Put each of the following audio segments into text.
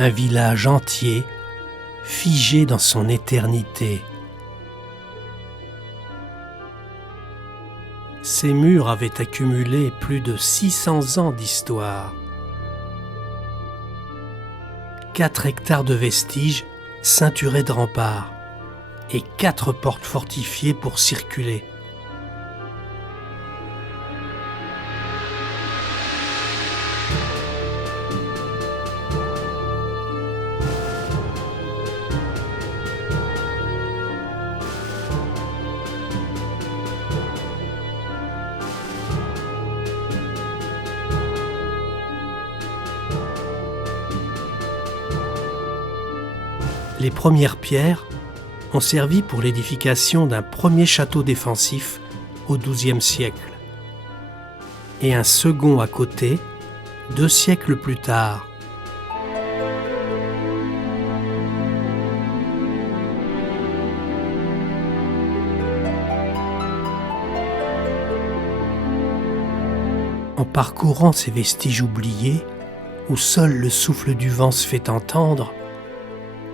un village entier, figé dans son éternité. Ces murs avaient accumulé plus de 600 ans d'histoire. 4 hectares de vestiges ceinturés de remparts et 4 portes fortifiées pour circuler. Les premières pierres ont servi pour l'édification d'un premier château défensif au XIIe siècle et un second à côté 2 siècles plus tard. En parcourant ces vestiges oubliés, où seul le souffle du vent se fait entendre,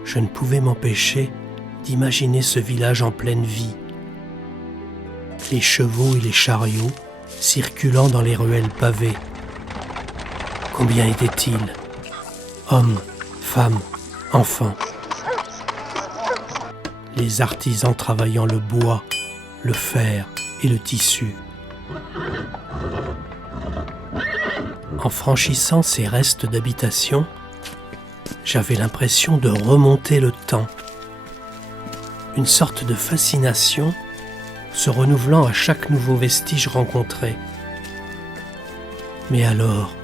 je ne pouvais m'empêcher d'imaginer ce village en pleine vie. Les chevaux et les chariots circulant dans les ruelles pavées. Combien étaient-ils? Hommes, femmes, enfants. Les artisans travaillant le bois, le fer et le tissu. En franchissant ces restes d'habitation, j'avais l'impression de remonter le temps. Une sorte de fascination se renouvelant à chaque nouveau vestige rencontré. Mais alors,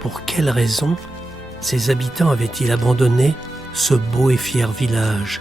pour quelle raison ces habitants avaient-ils abandonné ce beau et fier village ?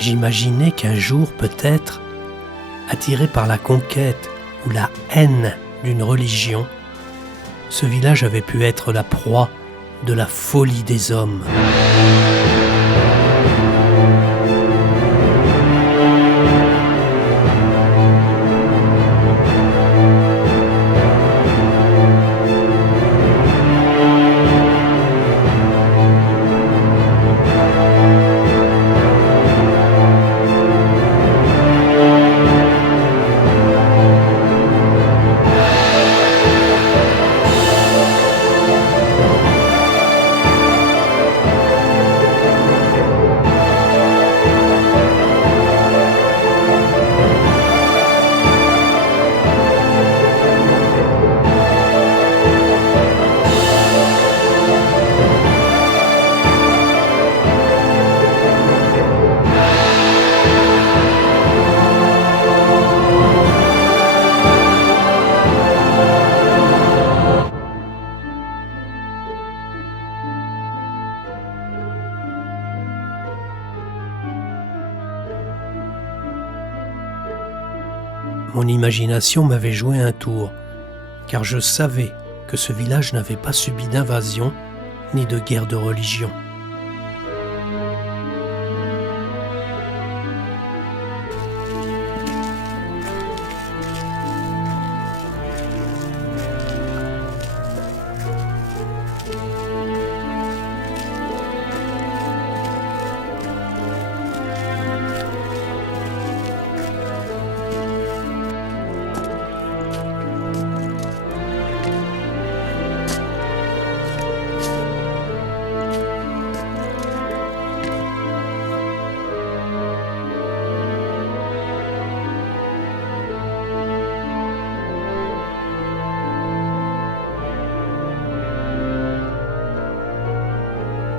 J'imaginais qu'un jour, peut-être, attiré par la conquête ou la haine d'une religion, ce village avait pu être la proie de la folie des hommes. Mon imagination m'avait joué un tour, car je savais que ce village n'avait pas subi d'invasion ni de guerre de religion.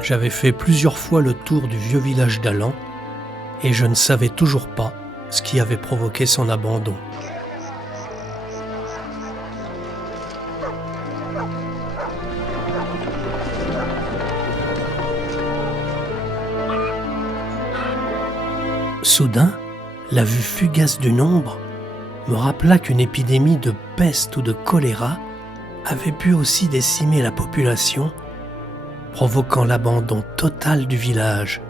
J'avais fait plusieurs fois le tour du vieux village d'Allan et je ne savais toujours pas ce qui avait provoqué son abandon. Soudain, la vue fugace d'une ombre me rappela qu'une épidémie de peste ou de choléra avait pu aussi décimer la population, provoquant l'abandon total du village.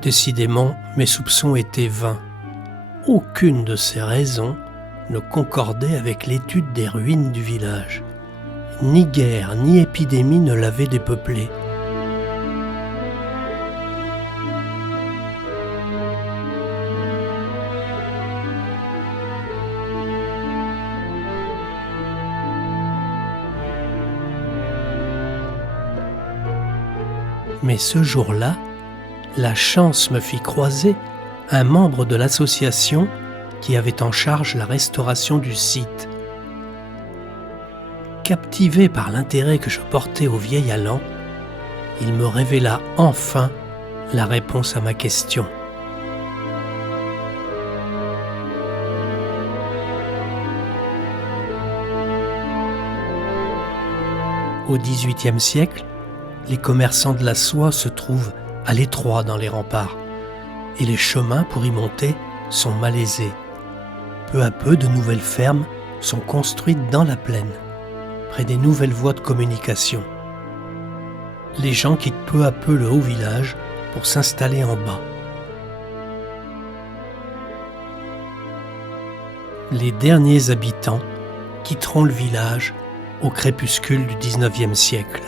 Décidément, mes soupçons étaient vains. Aucune de ces raisons ne concordait avec l'étude des ruines du village. Ni guerre ni épidémie ne l'avaient dépeuplé. Mais ce jour-là, la chance me fit croiser un membre de l'association qui avait en charge la restauration du site. Captivé par l'intérêt que je portais au vieil Allan, il me révéla enfin la réponse à ma question. Au XVIIIe siècle, les commerçants de la soie se trouvent à l'étroit dans les remparts, et les chemins pour y monter sont malaisés. Peu à peu, de nouvelles fermes sont construites dans la plaine, près des nouvelles voies de communication. Les gens quittent peu à peu le haut village pour s'installer en bas. Les derniers habitants quitteront le village au crépuscule du XIXe siècle.